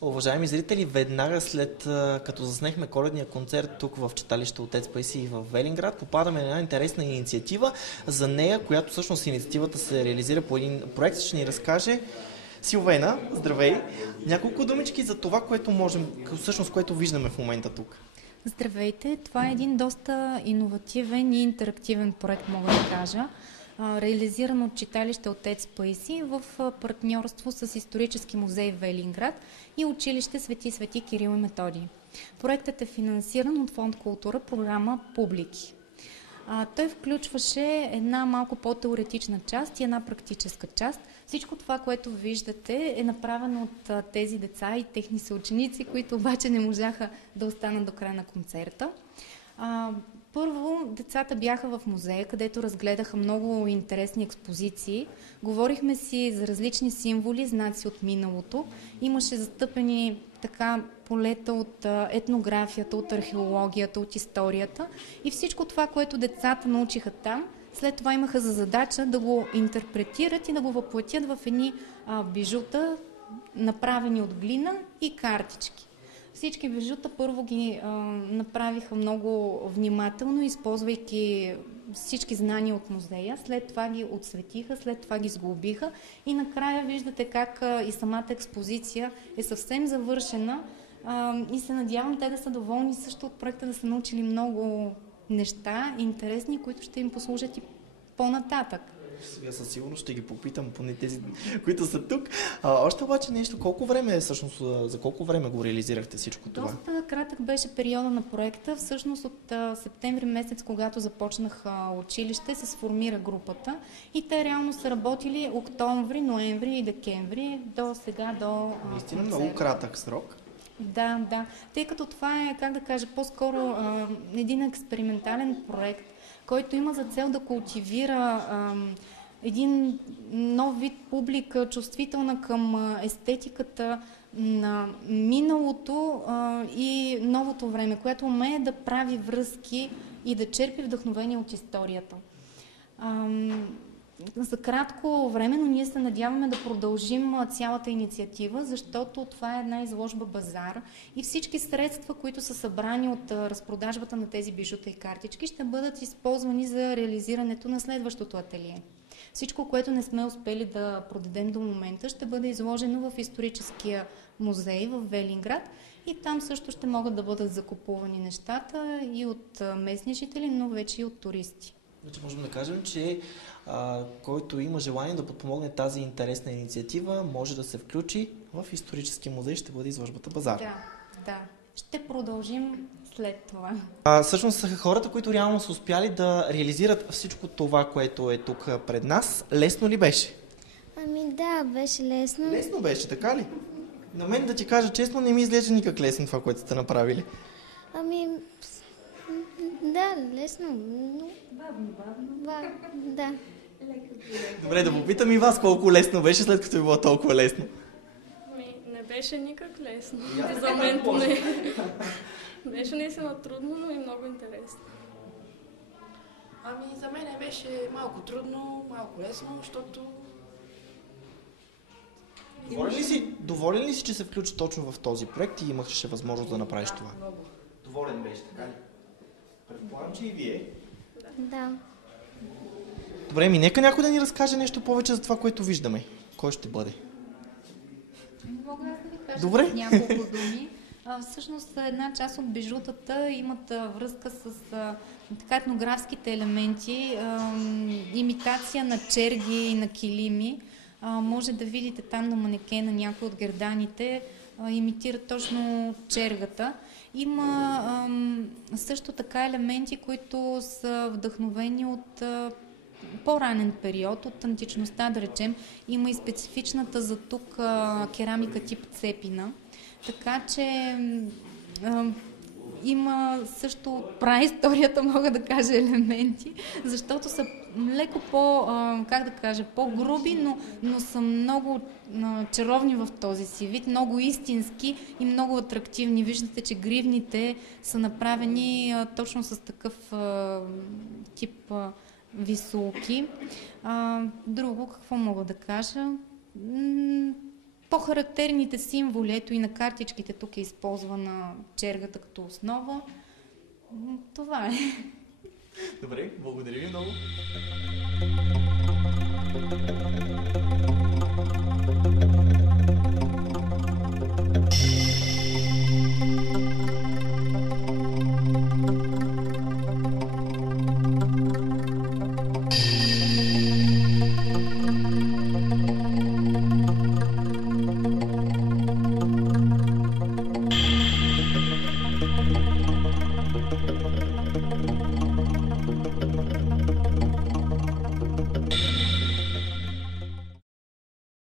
Уважаеми зрители, веднага след като заснехме коледния концерт тук в читалище Отец Паисий в Велинград, попадаме на една интересна инициатива. За нея, която всъщност инициативата се реализира по един проект, ще ни разкаже Силвена. Здравей! Няколко думички за това, което можем, всъщност което виждаме в момента тук. Здравейте! Това е един доста иновативен и интерактивен проект, мога да кажа, реализиран от читалище Отец Паисий в партньорство с Исторически музей в Велинград и училище Свети Кирил и Методий. Проектът е финансиран от Фонд Култура, програма Публики. Той включваше една малко по-теоретична част и една практическа част. Всичко това, което виждате, е направено от тези деца и техни съученици, които обаче не можаха да останат до края на концерта. Първо, децата бяха в музея, където разгледаха много интересни експозиции. Говорихме си за различни символи, знаци от миналото. Имаше застъпени така полета от етнографията, от археологията, от историята. И всичко това, което децата научиха там, след това имаха за задача да го интерпретират и да го въплатят в едни бижута, направени от глина и картички. Всички бижута първо ги направиха много внимателно, използвайки всички знания от музея, след това ги отсветиха, след това ги сглобиха и накрая виждате как и самата експозиция е съвсем завършена и се надявам те да са доволни също от проекта, да са научили много неща интересни, които ще им послужат и по-нататък. Сега със сигурност ще ги попитам, поне тези, които са тук. Още обаче нещо, колко време всъщност, за колко време го реализирахте всичко това? Доста кратък беше периода на проекта. Всъщност от септември месец, когато започнах училище, се сформира групата и те реално са работили октомври, ноември и декември до сега, до наистина много кратък срок. Да. Тъй като това е, как да кажа, по-скоро един експериментален проект, който има за цел да култивира един нов вид публика, чувствителна към естетиката на миналото и новото време, което умее да прави връзки и да черпи вдъхновение от историята. За кратко време, но ние се надяваме да продължим цялата инициатива, защото това е една изложба базар и всички средства, които са събрани от разпродажбата на тези бижута и картички, ще бъдат използвани за реализирането на следващото ателие. Всичко, което не сме успели да продадем до момента, ще бъде изложено в Историческия музей в Велинград и там също ще могат да бъдат закупувани нещата и от местни жители, но вече и от туристи. Вече можем да кажем, че който има желание да подпомогне тази интересна инициатива, може да се включи в Историческия музей, ще бъде изложбата Базар. Да. Ще продължим след това. Всъщност хората, които реално са успяли да реализират всичко това, което е тук пред нас, лесно ли беше? Да, беше лесно. Лесно беше, така ли? На мен, да ти кажа честно, не ми изглежда никак лесно това, което сте направили. Да, лесно, но... Бавно. Да. Добре, да попитам и вас колко лесно беше, след като е било толкова лесно. Не беше никак лесно. За мен поне. Беше наистина трудно, но и много интересно. За мен беше малко трудно, малко лесно, защото... Доволен ли си, че се включи точно в този проект и имаше възможност да направиш това? Много. Доволен беше, така ли? Предполагам, че и вие. Да. Добре, нека някой да ни разкаже нещо повече за това, което виждаме. Кой ще бъде? Мога да ви кажа Добре. няколко думи. Всъщност една част от бижутата имат връзка с етнографските елементи, имитация на черги и на килими. Може да видите там на манекена някои от герданите, имитират точно чергата. Има също така елементи, които са вдъхновени от по-ранен период, от античността, да речем. Има и специфичната за тук керамика тип цепина. Така че има също праисторията, мога да кажа, елементи, защото са леко по-груби, но са много чаровни в този си вид, много истински и много атрактивни. Виждате, че гривните са направени точно с такъв тип висулки. Друго, какво мога да кажа? по-характерните символи, ето и на картичките тук е използвана чергата като основа. Това е. Добре, благодаря ви много.